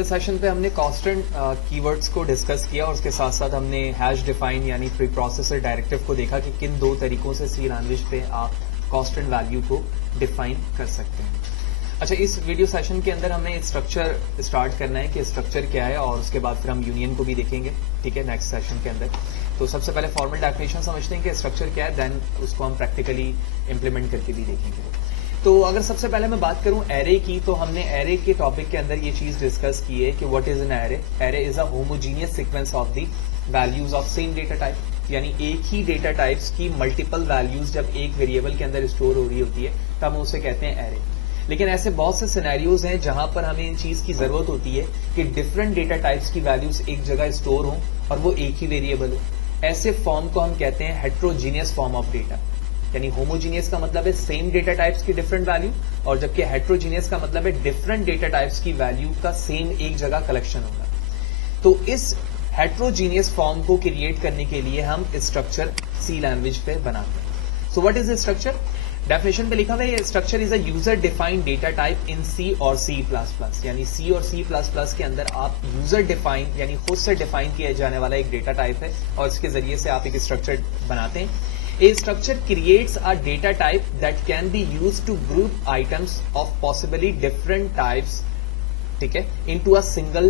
Session पे हमने constant keywords को डिस्कस किया और उसके साथ साथ हमने हैश डिफाइन यानी प्री प्रोसेसर डायरेक्टिव को देखा कि किन दो तरीकों से सी लैंग्वेज पे आप कांस्टेंट वैल्यू को डिफाइन कर सकते हैं। अच्छा, इस वीडियो सेशन के अंदर हमें स्ट्रक्चर स्टार्ट करना है कि स्ट्रक्चर क्या है और उसके बाद फिर हम यूनियन को भी देखेंगे, ठीक है, नेक्स्ट सेशन के अंदर। तो सबसे पहले फॉर्मल डेफिनेशन समझते हैं कि स्ट्रक्चर क्या है, देन उसको हम प्रैक्टिकली इम्प्लीमेंट करके भी देखेंगे। तो अगर सबसे पहले मैं बात करूं एरे की, तो हमने एरे के टॉपिक के अंदर ये चीज डिस्कस की है कि what is an array. Array is a homogeneous sequence of the values of same data type, यानी एक ही डेटा टाइप्स की मल्टीपल वैल्यूज जब एक वेरिएबल के अंदर स्टोर हो रही होती है तब हम उसे कहते हैं एरे। लेकिन ऐसे बहुत से सिनेरियोज हैं जहां पर हमें इन चीज की जरूरत होती है कि डिफरेंट डेटा टाइप्स की वैल्यूज एक जगह स्टोर हो और वो एक ही वेरिएबल हो। ऐसे फॉर्म को हम कहते हैं हेट्रोजीनियस फॉर्म ऑफ डेटा, यानी होमोजीनियस का मतलब है सेम डेटा टाइप्स की डिफरेंट वैल्यू, और जबकि हेट्रोजीनियस का मतलब है डिफरेंट डेटा टाइप्स की वैल्यू का सेम एक जगह कलेक्शन होगा। तो इस हेट्रोजीनियस फॉर्म को क्रिएट करने के लिए हम स्ट्रक्चर सी लैंग्वेज पे बनाते हैं। So what is structure? Definition पे लिखा हुआ है structure is a user defined data type in C और सी प्लस प्लस, यानी सी और सी प्लस प्लस के अंदर आप यूजर डिफाइंड यानी खुद से डिफाइन किया जाने वाला एक डेटा टाइप है और इसके जरिए से आप एक स्ट्रक्चर बनाते हैं। A structure creates a data type that can be used to group items of possibly different types, ठीक है, into a single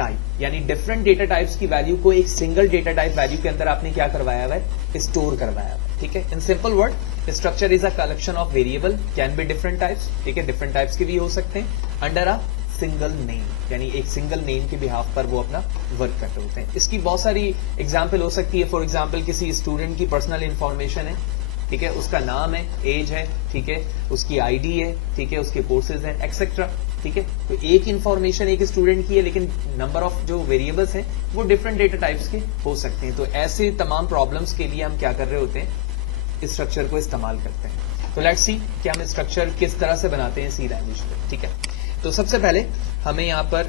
type, यानी different data types की वैल्यू को एक single data type वैल्यू के अंदर आपने क्या करवाया हुआ है, स्टोर करवाया हुआ है, ठीक है। In simple word, structure is a collection of variable, can be different types, ठीक है, different types के भी हो सकते हैं, under a सिंगल नेम, यानी एक सिंगल नेम के बिहाफ पर वो अपना वर्क करते होते हैं। इसकी बहुत सारी एग्जाम्पल हो सकती है। फॉर एग्जाम्पल किसी स्टूडेंट की पर्सनल इंफॉर्मेशन है, ठीक है, उसका नाम है, एज है, ठीक है, उसकी आईडी है, ठीक है, उसके कोर्सेज हैं, एक्सेट्रा, ठीक है। तो एक इंफॉर्मेशन एक स्टूडेंट की है लेकिन नंबर ऑफ जो वेरिएबल्स हैं वो डिफरेंट डेटा टाइप्स के हो सकते हैं। तो ऐसे तमाम प्रॉब्लम्स के लिए हम क्या कर रहे होते हैं, स्ट्रक्चर को इस्तेमाल करते हैं। तो लेट्स सी कि हम स्ट्रक्चर किस तरह से बनाते हैं सी लैंग्वेज पे, ठीक है। तो सबसे पहले हमें यहां पर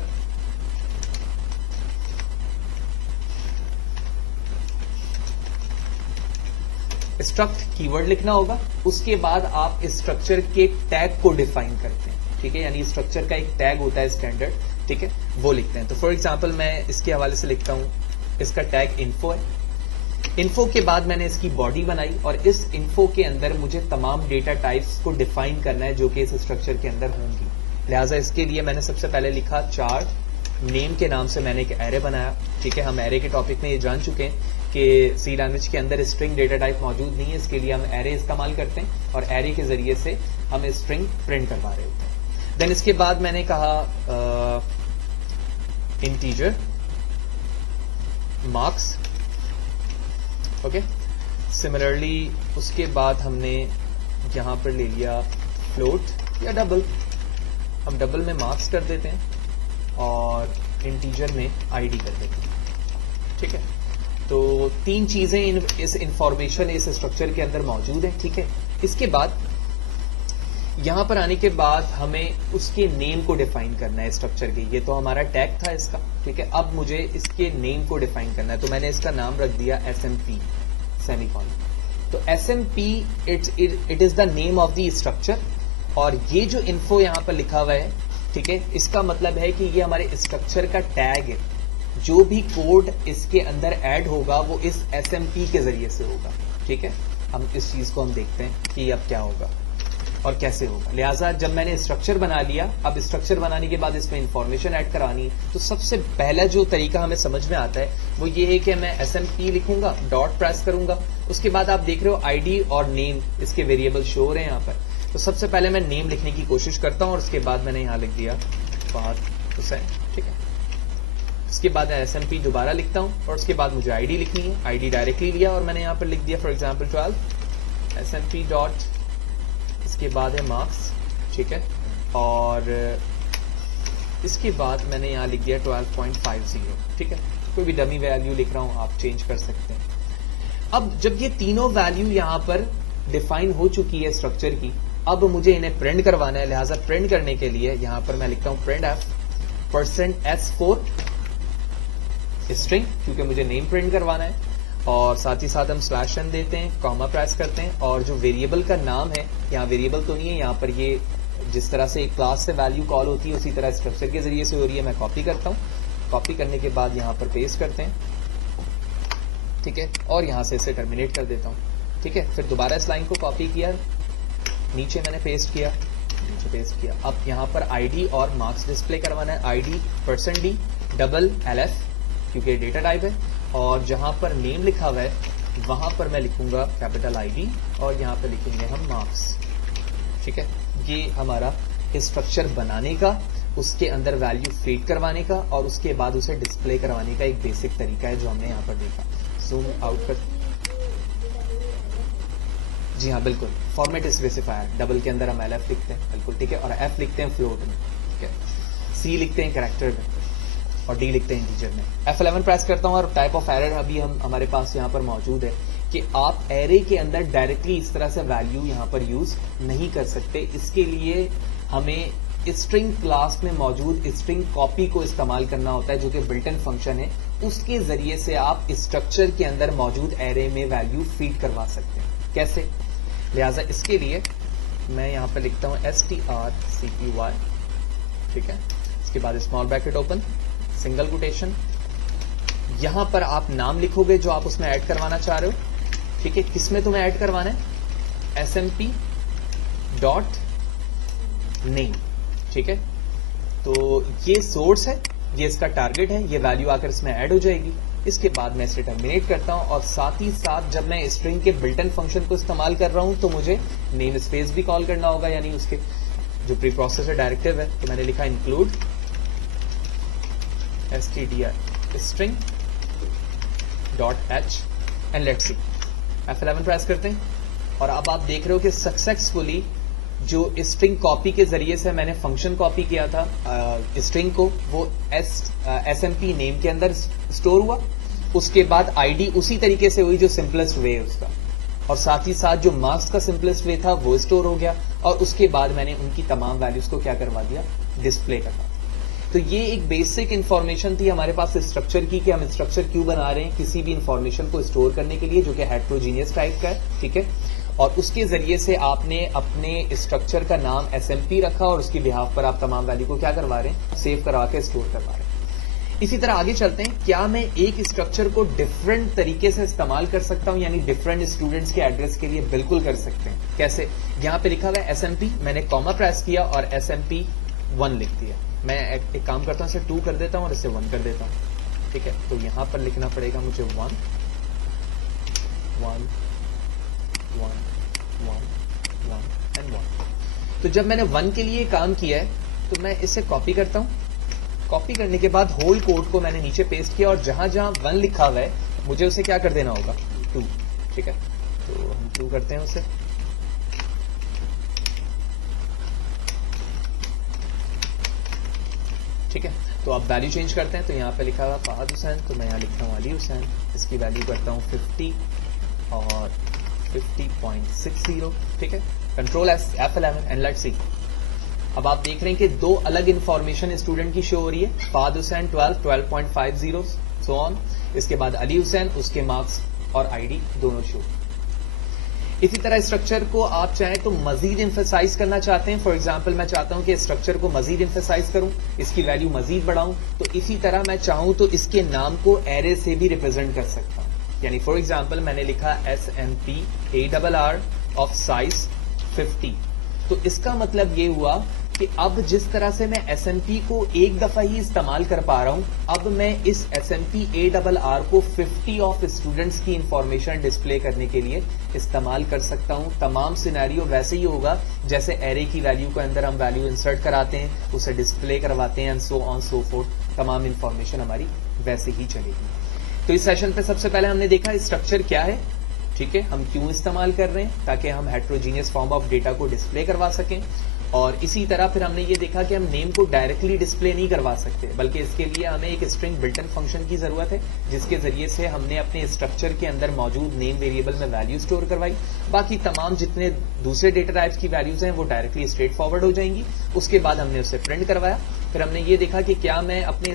स्ट्रक्ट कीवर्ड लिखना होगा, उसके बाद आप स्ट्रक्चर के टैग को डिफाइन करते हैं, ठीक है, यानी स्ट्रक्चर का एक टैग होता है स्टैंडर्ड, ठीक है, वो लिखते हैं। तो फॉर एग्जांपल मैं इसके हवाले से लिखता हूं, इसका टैग इन्फो है। इन्फो के बाद मैंने इसकी बॉडी बनाई और इस इन्फो के अंदर मुझे तमाम डेटा टाइप्स को डिफाइन करना है जो कि इस स्ट्रक्चर के अंदर होंगी। लिहाजा इसके लिए मैंने सबसे पहले लिखा चार, नेम के नाम से मैंने एक एरे बनाया, ठीक है। हम एरे के टॉपिक में ये जान चुके हैं कि सी लैंग्वेज के अंदर स्ट्रिंग डेटा टाइप मौजूद नहीं है, इसके लिए हम एरे इस्तेमाल करते हैं और एरे के जरिए से हम स्ट्रिंग प्रिंट करवा रहे होते हैं। देन इसके बाद मैंने कहा इंटीजर मार्क्स, ओके। सिमिलरली उसके बाद हमने यहां पर ले लिया फ्लोट या डबल, हम डबल में मार्क्स कर देते हैं और इंटीजर में आईडी कर देते हैं, ठीक है। तो तीन चीजें इस इंफॉर्मेशन इस स्ट्रक्चर के अंदर मौजूद है, ठीक है। इसके बाद यहां पर आने के बाद हमें उसके नेम को डिफाइन करना है स्ट्रक्चर के। ये तो हमारा टैग था इसका, ठीक है। अब मुझे इसके नेम को डिफाइन करना है, तो मैंने इसका नाम रख दिया SMP सेमीकोलन। तो SMP it is the name of the structure, और ये जो इन्फो यहां पर लिखा हुआ है, ठीक है, इसका मतलब है कि ये हमारे स्ट्रक्चर का टैग है। जो भी कोड इसके अंदर ऐड होगा वो इस SMP के जरिए से होगा, ठीक है। हम इस चीज को हम देखते हैं कि अब क्या होगा और कैसे होगा। लिहाजा जब मैंने स्ट्रक्चर बना लिया, अब स्ट्रक्चर बनाने के बाद इसमें इंफॉर्मेशन ऐड करानी, तो सबसे पहला जो तरीका हमें समझ में आता है वो ये है कि मैं SMP लिखूंगा, डॉट प्रेस करूंगा, उसके बाद आप देख रहे हो आईडी और नेम इसके वेरिएबल शो हो रहे हैं यहाँ पर। तो सबसे पहले मैं नेम लिखने की कोशिश करता हूं और उसके बाद मैंने यहां लिख दिया फहद हुसैन, ठीक है। उसके बाद SMP दोबारा लिखता हूं और उसके बाद मुझे आईडी लिखनी है, आईडी डायरेक्टली लिया और मैंने यहां पर लिख दिया फॉर एग्जांपल 12 SMP डॉट, इसके बाद है मार्क्स, ठीक है, और इसके बाद मैंने यहां लिख दिया 12.50, ठीक है। कोई भी डमी वैल्यू लिख रहा हूं, आप चेंज कर सकते हैं। अब जब ये तीनों वैल्यू यहां पर डिफाइन हो चुकी है स्ट्रक्चर की, अब मुझे इन्हें प्रिंट करवाना है। लिहाजा प्रिंट करने के लिए यहां पर मैं लिखता हूं प्रिंट %s4 स्ट्रिंग, क्योंकि मुझे नेम प्रिंट करवाना है, और साथ ही साथ हम /n देते हैं, कॉमा प्रेस करते हैं, और जो वेरिएबल का नाम है, यहाँ वेरिएबल तो नहीं है, यहाँ पर ये जिस तरह से एक क्लास से वैल्यू कॉल होती है उसी तरह स्ट्रक्चर के जरिए से हो रही है। मैं कॉपी करता हूँ, कॉपी करने के बाद यहाँ पर पेस्ट करते हैं, ठीक है, और यहाँ से इसे टर्मिनेट कर देता हूँ, ठीक है। फिर दोबारा इस लाइन को कॉपी किया, नीचे मैंने पेस्ट किया, नीचे पेस्ट किया। अब यहाँ पर आईडी और मार्क्स डिस्प्ले करवाना है। आईडी %d डबल LF क्योंकि डेटा टाइप है, और जहां पर नेम लिखा हुआ है वहां पर मैं लिखूंगा कैपिटल ID और यहाँ पर लिखेंगे हम मार्क्स, ठीक है। ये हमारा स्ट्रक्चर बनाने का, उसके अंदर वैल्यू फीड करवाने का और उसके बाद उसे डिस्प्ले करवाने का एक बेसिक तरीका है जो हमने यहाँ पर देखा। जूम आउट कर, जी हाँ बिल्कुल, फॉर्मेट स्पेसिफायर डबल के अंदर हम LF लिखते हैं, बिल्कुल ठीक है, और F लिखते हैं फ्लोट में, ठीक है, C लिखते हैं कैरेक्टर में और D लिखते हैं इंटीजर में। F11 प्रेस करता हूँ और टाइप ऑफ एरर अभी हमारे पास यहाँ पर मौजूद है कि आप एरे के अंदर डायरेक्टली इस तरह से वैल्यू यहाँ पर यूज नहीं कर सकते। इसके लिए हमें स्ट्रिंग क्लास में मौजूद स्ट्रिंग कॉपी को इस्तेमाल करना होता है जो कि बिल्ट इन फंक्शन है। उसके जरिए से आप स्ट्रक्चर के अंदर मौजूद एरे में वैल्यू फीड करवा सकते हैं। कैसे? लिहाजा इसके लिए मैं यहाँ पर लिखता हूँ strcpy, ठीक है, इसके बाद small bracket open, single quotation, यहां पर आप नाम लिखोगे जो आप उसमें ऐड करवाना चाह रहे हो, ठीक है। किसमें तुम्हें ऐड करवाना है? SMP डॉट नेम, ठीक है। तो ये सोर्स है, ये इसका टारगेट है, ये वैल्यू आकर इसमें ऐड हो जाएगी। इसके बाद मैं इसे टर्मिनेट करता हूं और साथ ही साथ जब मैं स्ट्रिंग के बिल्ट इन फंक्शन को इस्तेमाल कर रहा हूं तो मुझे नेम स्पेस भी कॉल करना होगा, यानी उसके जो प्री प्रोसेसर डायरेक्टिव है। तो मैंने लिखा include stdr string .h and let's see. F11 press करते हैं और अब आप देख रहे हो कि सक्सेसफुली जो स्ट्रिंग कॉपी के जरिए से मैंने फंक्शन कॉपी किया था स्ट्रिंग को, वो SMP नेम के अंदर स्टोर हुआ। उसके बाद ID उसी तरीके से हुई जो सिंपलेस्ट वे है उसका, और साथ ही साथ जो मार्क्स का सिंपलेस्ट वे था वो स्टोर हो गया, और उसके बाद मैंने उनकी तमाम वैल्यूज को क्या करवा दिया? डिस्प्ले करवा। तो ये एक बेसिक इंफॉर्मेशन थी हमारे पास स्ट्रक्चर की कि हम स्ट्रक्चर क्यों बना रहे हैं, किसी भी इंफॉर्मेशन को स्टोर करने के लिए जो कि हेट्रोजीनियस टाइप का है, ठीक है। और उसके जरिए से आपने अपने स्ट्रक्चर का नाम SMP रखा और उसकी बिहाफ पर आप तमाम वैल्यू को क्या करवा रहे हैं? सेव करवा के स्टोर करवा रहे हैं। इसी तरह आगे चलते हैं। क्या मैं एक स्ट्रक्चर को डिफरेंट तरीके से इस्तेमाल कर सकता हूं, यानी डिफरेंट स्टूडेंट्स के एड्रेस के लिए? बिल्कुल कर सकते हैं। कैसे? यहां पे लिखा हुआ है SMP, मैंने कॉमा प्रेस किया और SMP1 लिख दिया। मैं एक काम करता हूं, इसे 2 कर देता हूं और इसे 1 कर देता हूं, ठीक है। तो यहां पर लिखना पड़ेगा मुझे 1 1 1 1 1 एंड 1। तो जब मैंने 1 के लिए काम किया है तो मैं इसे कॉपी करता हूं। कॉपी करने के बाद होल कोड को मैंने नीचे पेस्ट किया और जहां जहां 1 लिखा हुआ है मुझे उसे क्या कर देना होगा? 2, ठीक है। तो हम 2 करते हैं उसे, ठीक है। तो अब वैल्यू चेंज करते हैं। तो यहाँ पे लिखा हुआ फहद हुसैन, तो मैं यहाँ लिखता हूँ अली हुसैन। इसकी वैल्यू करता हूँ 50 और 50.60, ठीक है। Control F11 and let's see. अब आप देख रहे हैं कि 2 अलग इंफॉर्मेशन स्टूडेंट की शो हो रही है। फहद हुसैन 12.50 सो ऑन, इसके बाद अली हुसैन, उसके मार्क्स और ID दोनों शो। इसी तरह स्ट्रक्चर को आप चाहें तो मजीद इम्फेसाइज करना चाहते हैं। फॉर एग्जांपल मैं चाहता हूं कि स्ट्रक्चर को मजीद इम्फेसाइज करूं, इसकी वैल्यू मजीद बढ़ाऊं, तो इसी तरह मैं चाहूं तो इसके नाम को एरे से भी रिप्रेजेंट कर सकता हूं। यानी फॉर एग्जांपल मैंने लिखा SMP ARR ऑफ साइज 50, तो इसका मतलब ये हुआ कि अब जिस तरह से मैं SMP को एक दफा ही इस्तेमाल कर पा रहा हूं, अब मैं इस SMP ARR को 50 ऑफ स्टूडेंट्स की इंफॉर्मेशन डिस्प्ले करने के लिए इस्तेमाल कर सकता हूं। तमाम सिनेरियो वैसे ही होगा जैसे एरे की वैल्यू के अंदर हम वैल्यू इंसर्ट कराते हैं, उसे डिस्प्ले करवाते हैं and so on so fourth. तमाम इंफॉर्मेशन हमारी वैसे ही चलेगी। तो इस सेशन पे सबसे पहले हमने देखा स्ट्रक्चर क्या है, ठीक है, हम क्यों इस्तेमाल कर रहे हैं, ताकि हम हेट्रोजीनियस फॉर्म ऑफ डेटा को डिस्प्ले करवा सकें। और इसी तरह फिर हमने ये देखा कि हम नेम को डायरेक्टली डिस्प्ले नहीं करवा सकते, बल्कि इसके लिए हमें एक स्ट्रिंग बिल्ट इन फंक्शन की जरूरत है, जिसके जरिए से हमने अपने स्ट्रक्चर के अंदर मौजूद नेम वेरिएबल में वैल्यू स्टोर करवाई। बाकी तमाम जितने दूसरे डेटा टाइप्स की वैल्यूज हैं वो डायरेक्टली स्ट्रेट फॉरवर्ड हो जाएंगी। उसके बाद हमने उसे प्रिंट करवाया। फिर हमने ये देखा कि क्या मैं अपने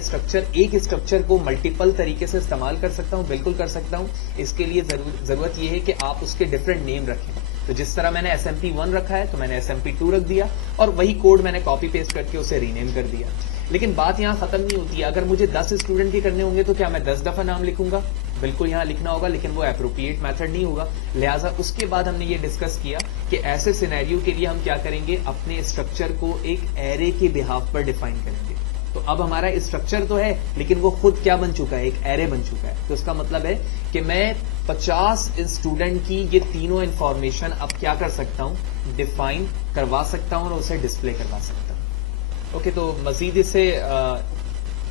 एक स्ट्रक्चर को मल्टीपल तरीके से इस्तेमाल कर सकता हूं? बिल्कुल कर सकता हूं। इसके लिए जरूरत यह है कि आप उसके डिफरेंट नेम रखें। तो जिस तरह मैंने SMP1 रखा है तो मैंने SMP2 रख दिया और वही कोड मैंने कॉपी पेस्ट करके उसे रीनेम कर दिया। लेकिन बात यहाँ खत्म नहीं होती है। अगर मुझे 10 स्टूडेंट के करने होंगे तो क्या मैं 10 दफा नाम लिखूंगा? बिल्कुल यहाँ लिखना होगा, लेकिन वो एप्रोप्रिएट मेथड नहीं होगा। लिहाजा उसके बाद हमने ये डिस्कस किया कि ऐसे सिनेरियो के लिए हम क्या करेंगे, अपने स्ट्रक्चर को एक एरे के बिहाफ पर डिफाइन करेंगे। तो अब हमारा स्ट्रक्चर तो है, लेकिन वो खुद क्या बन चुका है, एक एरे बन चुका है। तो इसका मतलब है कि मैं 50 स्टूडेंट की ये तीनों इंफॉर्मेशन अब क्या कर सकता हूं, डिफाइन करवा सकता हूं और उसे डिस्प्ले करवा सकता हूं। ओके, तो मजीद इसे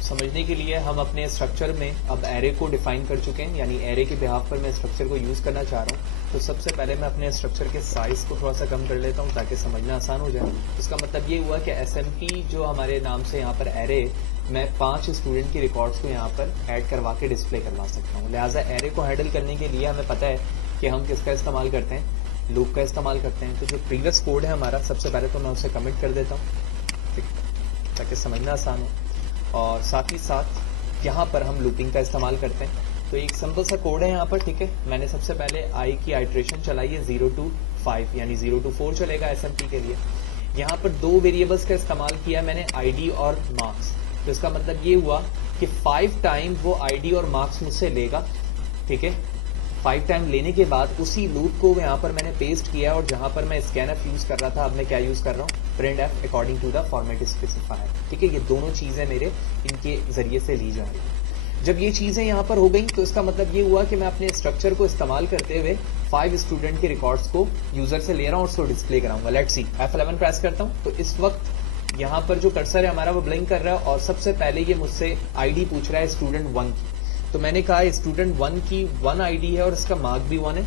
समझने के लिए हम अपने स्ट्रक्चर में अब एरे को डिफाइन कर चुके हैं, यानी एरे के बिहाफ पर मैं स्ट्रक्चर को यूज करना चाह रहा हूं। तो सबसे पहले मैं अपने स्ट्रक्चर के साइज को थोड़ा सा कम कर लेता हूं ताकि समझना आसान हो जाए। इसका मतलब ये हुआ कि SMP जो हमारे नाम से यहाँ पर एरे, मैं 5 स्टूडेंट के रिकॉर्ड्स को यहाँ पर ऐड करवा के डिस्प्ले करवा सकता हूँ। लिहाजा एरे को हैंडल करने के लिए हमें पता है कि हम किसका इस्तेमाल करते हैं, लूप का इस्तेमाल करते हैं। तो जो प्रीवियस कोड है हमारा, सबसे पहले तो मैं उसे कमिट कर देता हूँ, ठीक, ताकि समझना आसान हो। और साथ ही साथ यहाँ पर हम लूपिंग का इस्तेमाल करते हैं। तो एक सिंपल सा कोड है यहाँ पर, ठीक है। मैंने सबसे पहले i की आइट्रेशन चलाई है 0 to 5, यानी 0 to 4 चलेगा SMP के लिए। यहाँ पर 2 वेरिएबल्स का इस्तेमाल किया मैंने, ID और मार्क्स। तो इसका मतलब ये हुआ कि 5 टाइम वो ID और मार्क्स मुझसे लेगा, ठीक है। 5 टाइम लेने के बाद उसी लूप को यहाँ पर मैंने पेस्ट किया, और जहां पर मैं scanf यूज कर रहा था, अब मैं क्या यूज कर रहा हूँ, printf according to the format specifier, ठीक है। ये दोनों चीजें मेरे इनके जरिए से ली जा रही है। जब ये चीजें यहाँ पर हो गई तो इसका मतलब ये हुआ कि मैं अपने स्ट्रक्चर को इस्तेमाल करते हुए 5 स्टूडेंट के रिकॉर्ड्स को यूजर से ले रहा हूँ और उसको डिस्प्ले कराऊंगा। लेट्स सी, F11 प्रेस करता हूँ तो इस वक्त यहाँ पर जो कर्सर है हमारा वो ब्लिंक कर रहा है, और सबसे पहले ये मुझसे ID पूछ रहा है स्टूडेंट 1 की। तो मैंने कहा स्टूडेंट 1 की 1 ID है और इसका मार्क भी 1 है,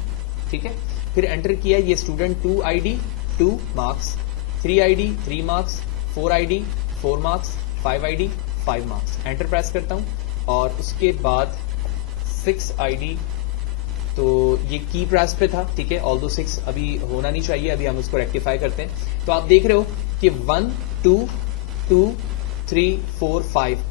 ठीक है। फिर एंटर किया ये student 2 ID 2 marks, 3 ID 3 marks, 4 ID 4 marks, 5 ID 5 marks. Enter press करता हूं और उसके बाद 6 ID, तो ये की प्रेस पे था, ठीक है। ऑल्दो 6 अभी होना नहीं चाहिए, अभी हम उसको रेक्टिफाई करते हैं। तो आप देख रहे हो कि 1 2 2 3 4 5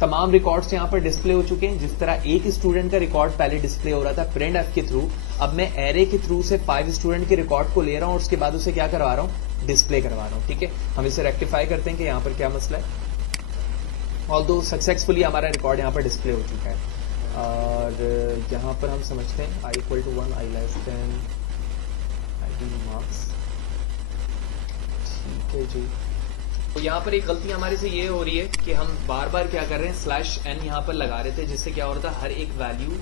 तमाम रिकॉर्ड्स यहाँ पर डिस्प्ले हो चुके हैं। जिस तरह एक स्टूडेंट का रिकॉर्ड पहले डिस्प्ले हो रहा था printf के थ्रू, अब मैं एरे के थ्रू से 5 स्टूडेंट के रिकॉर्ड को ले रहा हूं और उसके बाद उसे क्या करवा रहा हूं, डिस्प्ले करवा रहा हूं, ठीक है। हम इसे रेक्टिफाई करते हैं कि यहाँ पर क्या मसला है। ऑल्दो सक्सेसफुली हमारा रिकॉर्ड यहाँ पर डिस्प्ले हो चुका है, और यहाँ पर हम समझते हैं i = 1, i less than ID marks, ठीक है जी। तो यहाँ पर एक गलती हमारे से ये हो रही है कि हम बार बार क्या कर रहे हैं, /n यहाँ पर लगा रहे थे, जिससे क्या हो रहा था, हर एक वैल्यू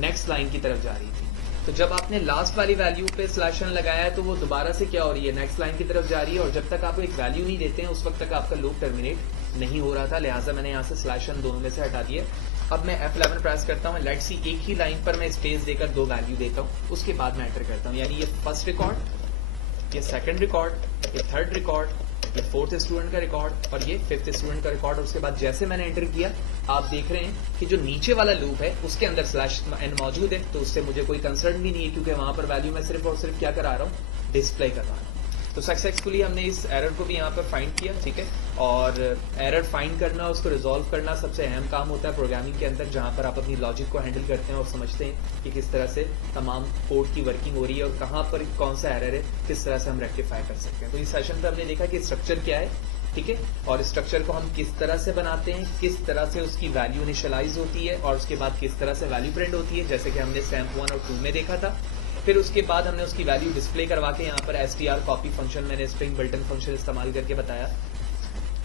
नेक्स्ट लाइन की तरफ जा रही थी। तो जब आपने लास्ट वाली वैल्यू पे /n लगाया है तो वो दोबारा से क्या हो रही है, नेक्स्ट लाइन की तरफ जा रही है, और जब तक आप एक वैल्यू नहीं देते हैं उस वक्त तक आपका लूप टर्मिनेट नहीं हो रहा था। लिहाजा मैंने यहाँ से /n दोनों में से हटा दिया। अब मैं F11 प्रेस करता हूँ। लेट्स सी, एक ही लाइन पर मैं स्पेस देकर 2 वैल्यू देता हूँ, उसके बाद मैं एंटर करता हूँ। यानी ये फर्स्ट रिकॉर्ड, ये सेकंड रिकॉर्ड, ये थर्ड रिकॉर्ड, ये 4th स्टूडेंट का रिकॉर्ड और ये 5th स्टूडेंट का रिकॉर्ड। और उसके बाद जैसे मैंने एंटर किया, आप देख रहे हैं कि जो नीचे वाला लूप है उसके अंदर /n मौजूद है, तो उससे मुझे कोई कंसर्न भी नहीं है, क्योंकि वहां पर वैल्यू मैं सिर्फ और सिर्फ क्या करा रहा हूँ, डिस्प्ले कर रहा हूँ। तो सक्सेसफुली हमने इस एरर को भी यहाँ पर फाइंड किया, ठीक है। और एरर फाइंड करना, उसको रिजॉल्व करना सबसे अहम काम होता है प्रोग्रामिंग के अंदर, जहां पर आप अपनी लॉजिक को हैंडल करते हैं और समझते हैं कि किस तरह से तमाम कोड की वर्किंग हो रही है और कहाँ पर कौन सा एरर है, किस तरह से हम रेक्टिफाई कर सकते हैं। तो इस सेशन पर हमने देखा कि स्ट्रक्चर क्या है, ठीक है, और स्ट्रक्चर को हम किस तरह से बनाते हैं, किस तरह से उसकी वैल्यू इनिशियलाइज होती है और उसके बाद किस तरह से वैल्यू प्रिंट होती है, जैसे कि हमने SAMP 1 और 2 में देखा था। फिर उसके बाद हमने उसकी वैल्यू डिस्प्ले करवा के यहाँ पर str कॉपी फंक्शन, मैंने स्ट्रिंग बिल्टन फंक्शन इस्तेमाल करके बताया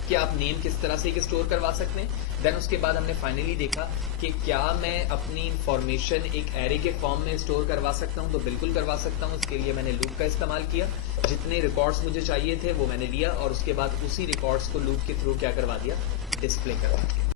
कि आप नेम किस तरह से स्टोर करवा सकते हैं। देन उसके बाद हमने फाइनली देखा कि क्या मैं अपनी इंफॉर्मेशन एक एरे के फॉर्म में स्टोर करवा सकता हूं, तो बिल्कुल करवा सकता हूं। उसके लिए मैंने लूप का इस्तेमाल किया, जितने रिकॉर्ड्स मुझे चाहिए थे वो मैंने लिया और उसके बाद उसी रिकॉर्ड्स को लूप के थ्रू क्या करवा दिया, डिस्प्ले करवा दिया।